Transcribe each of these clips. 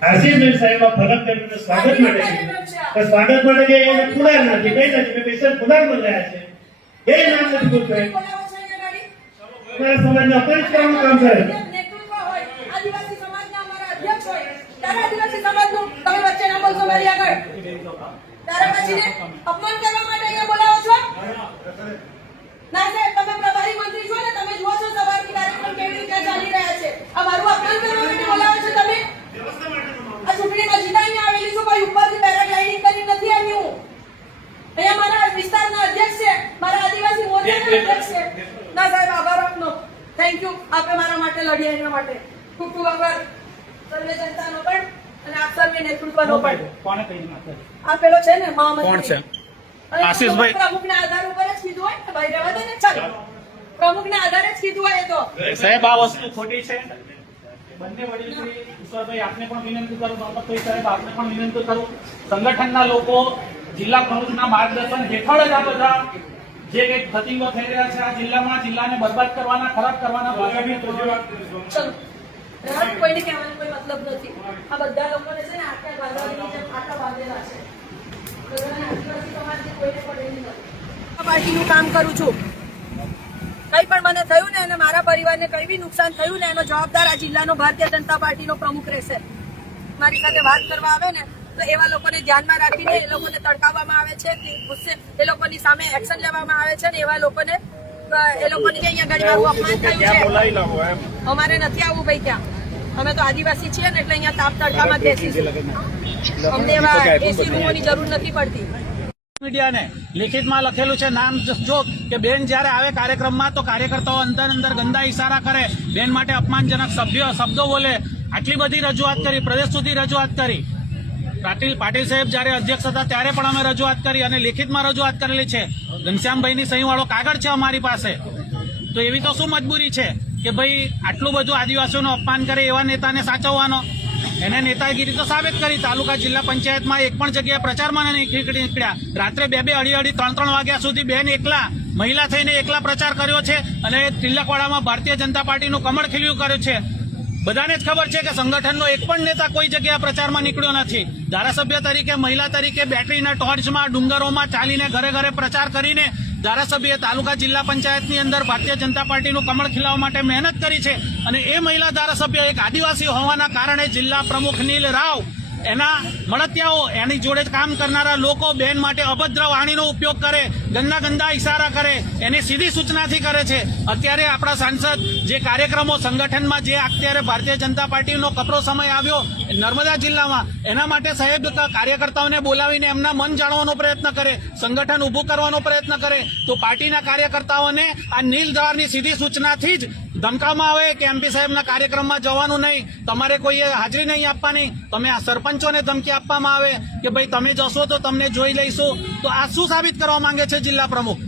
આશીષ સાહેબ ફરક કરીને સ્વાગત માટે સ્વાગત માટે જે એને ખુલાર નથી કઈ નથી પેશન્ટ ખુલાર માં રહ્યા છે એ નામ નથી બોલતો સમાજને અપમાનિત કરવાનું કામ કરે આદિવાસી સમાજના અમારા અધ્યક્ષ હોય ત્યારે આદિવાસી સમાજનું તમે વચ્ચે ના બોલશો મારી આગળ ત્યારે પછી અપમાન કરવા માટે અહીંયા બોલાવો છો ના સાહેબ તમે પ્રભારી મંત્રી છો ને તમે જુઓ છો સવારથી કાર્યક્રમ કેવી રીતે ચાલી રહ્યા છે આ મારું અપમાન કરવા માટે બોલાવો છો તમે આ ચૂંટણીમાં જીતાઈને આવેલી છું કોઈ ઉપરથી પેરાગ્લાઇડિંગ કરી નથી આવી હું અહીંયા મારા વિસ્તારના અધ્યક્ષ છે મારા આદિવાસી મોરચાના અધ્યક્ષ છે ના સાહેબ આભાર આપનો થેન્ક યુ આપે મારા માટે લડ્યા એના માટે ખૂબ ખૂબ આભાર સર્વે જનતાનો પણ અને આપ સર્વે નેતૃત્વનો પણ કોણે કહી નાખે આ પેલો છે ને મહામંત્રી કોણ છે આશીષભાઈ પ્રમુખના આધાર ઉપર જ કીધું હોય ને ભાઈ રહેવા દે ને ચાલો પ્રમુખના આધારે જ કીધું હોય તો સાહેબ આ વસ્તુ ખોટી છે બંને વડીલ શ્રી ઈશ્વરભાઈ આપને પણ વિનંતી કરું બાપતભાઈ સાહેબ આપને પણ વિનંતી કરું સંગઠનના લોકો જિલ્લા પ્રમુખના માર્ગદર્શન હેઠળ જ આ બધા જે કઈ ધતિંગો થઈ રહ્યા છે આ જિલ્લામાં જિલ્લાને બરબાદ કરવાના ખરાબ કરવાના કોઈને કહેવાનો કોઈ મતલબ નથી આ બધા લોકોને છે ને આટલા બાંધવાની જેમ આટલા બાંધેલા છે આદિવાસી સમાજની કોઈને પડેલી નથી પાર્ટીનું કામ કરું છું કઈ પણ મને થયું ને અને મારા પરિવારને કઈ બી નુકસાન થયું ને એનો જવાબદાર આ જિલ્લાનો ભારતીય જનતા પાર્ટીનો પ્રમુખ રહેશે મારી સાથે વાત કરવા આવે ને તો એવા લોકોને ધ્યાનમાં રાખીને એ લોકોને તડકાવવામાં આવે છે ગુસ્સે એ લોકોની સામે એક્શન લેવામાં આવે છે ને એવા લોકોને એ લોકોની અહીંયા ઘણી વાર અપમાન થયું છે અમારે નથી આવવું ભાઈ ત્યાં અમે તો આદિવાસી છીએ ને એટલે અહીંયા તાપ તડકામાં બેસીશું અમને એવા એસી રૂમોની જરૂર નથી પડતી મીડિયાને લિખિતમાં લખેલું છે નામ જો કે બેન જયારે આવે કાર્યક્રમમાં તો કાર્યકર્તાઓ અંદર ગંદા ઇશારા કરે બેન માટે અપમાનજનક શબ્દો બોલે આટલી બધી રજૂઆત કરી પ્રદેશ સુધી રજૂઆત કરી પાટીલ સાહેબ જયારે અધ્યક્ષ હતા ત્યારે પણ અમે રજૂઆત કરી અને લિખિતમાં રજૂઆત કરેલી છે ઘનશ્યામભાઈની સહી વાળો કાગળ છે અમારી પાસે તો એવી તો શું મજબૂરી છે કે ભાઈ આટલું બધું આદિવાસીઓનું અપમાન કરે એવા નેતાને સાચવવાનો એને નેતાગીરી તો સાબિત કરી તાલુકા જિલ્લા પંચાયતમાં એક પણ જગ્યાએ પ્રચારમાં નીકળ્યા રાત્રે 2-2 અઢી 3 વાગ્યા સુધી બેન એકલા મહિલા થઈને એકલા પ્રચાર કર્યો છે અને તિલકવાડામાં ભારતીય જનતા પાર્ટીનું કમળ ખીલ્યું કર્યું છે બધાને જ ખબર છે કે સંગઠનનો એક પણ નેતા કોઈ જગ્યાએ પ્રચારમાં નીકળ્યો નથી ધારાસભ્ય તરીકે મહિલા તરીકે બેટરીના ટોર્ચમાં ડુંગરોમાં ચાલીને ઘરે ઘરે પ્રચાર કરીને ધારાસભ્યએ તાલુકા જિલ્લા પંચાયતની અંદર ભારતીય જનતા પાર્ટીનું કમળ ખીલાવવા માટે મહેનત કરી છે અને એ મહિલા ધારાસભ્ય એક આદિવાસી હોવાના કારણે જિલ્લા પ્રમુખ નીલ રાવ એના મળતિયાઓ એની જોડે કામ કરનારા લોકો બેન માટે અભદ્ર વાણીનો ઉપયોગ કરે ગંદા ઇશારા કરે એની સીધી સૂચનાથી કરે છે અત્યારે આપણા સાંસદ જે કાર્યક્રમો સંગઠનમાં જે અત્યારે ભારતીય જનતા પાર્ટીનો કપરો સમય આવ્યો નર્મદા જિલ્લામાં એના માટે સાહેબ કાર્યકર્તાઓને બોલાવીને એમના મન જાણવાનો પ્રયત્ન કરે સંગઠન ઊભું કરવાનો પ્રયત્ન કરે તો પાર્ટીના કાર્યકર્તાઓને આ નીલ દ્વારની સીધી સૂચનાથી જ ધમકાવવામાં આવે કે એમપી સાહેબના કાર્યક્રમમાં જવાનું નહીં તમારે કોઈએ હાજરી નહીં આપવાની તમે આ સરપંચોને ધમકી આપવામાં આવે કે ભાઈ તમે જશો તો તમને જોઈ લઈશું તો આ શું સાબિત કરવા માંગે છે જિલ્લા પ્રમુખ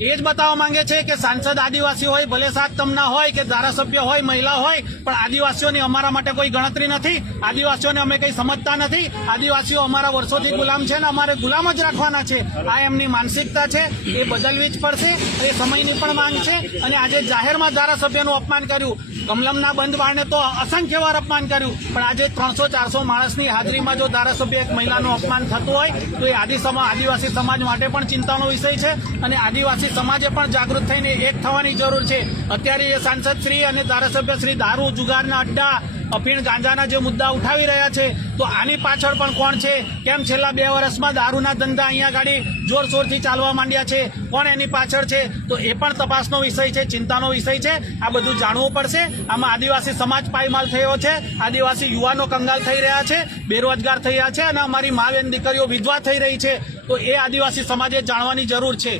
એ જ બતાવવા માંગે છે કે સાંસદ આદિવાસી હોય ભલે સાત તમના હોય કે ધારાસભ્ય હોય મહિલા હોય પણ આદિવાસીઓની અમારા માટે કોઈ ગણતરી નથી આદિવાસીઓને અમે કંઈ સમજતા નથી આદિવાસીઓ અમારા વર્ષોથી ગુલામ છે ને અમારે ગુલામ જ રાખવાના છે આ એમની માનસિકતા છે એ બદલવી જ પડશે એ સમયની પણ માંગ છે અને આજે જાહેરમાં ધારાસભ્યનું અપમાન કર્યું કમલમના બંધ બારણે તો અસંખ્ય વાર અપમાન કર્યું પણ આજે 300-400 માણસની હાજરીમાં જો ધારાસભ્ય એક મહિલાનું અપમાન થતું હોય તો એ આદિવાસી સમાજ માટે પણ ચિંતાનો વિષય છે અને આદિવાસી સમાજે પણ જાગૃત થઈને એક થવાની જરૂર છે અત્યારે એ સાંસદ શ્રી અને ધારાસભ્ય શ્રી દારૂ જુગારના અડ્ડા અફીણ ગાંજાના જે મુદ્દા ઉઠાવી રહ્યા છે તો આની પાછળ પણ કોણ છે કેમ છેલ્લા 2 વર્ષમાં દારૂના ધંધા અહીંયા ગાડી જોરશોરથી ચાલવા માંડ્યા છે કોણ એની પાછળ છે તો એ પણ તપાસનો વિષય છે ચિંતાનો વિષય છે આ બધું જાણવું પડશે આમાં આદિવાસી સમાજ પાયમાલ થયો છે આદિવાસી યુવાનો કંગાલ થઈ રહ્યા છે બેરોજગાર થઈ રહ્યા છે અને અમારી મા બેન દીકરીઓ વિધવા થઈ રહી છે તો એ આદિવાસી સમાજે જાણવાની જરૂર છે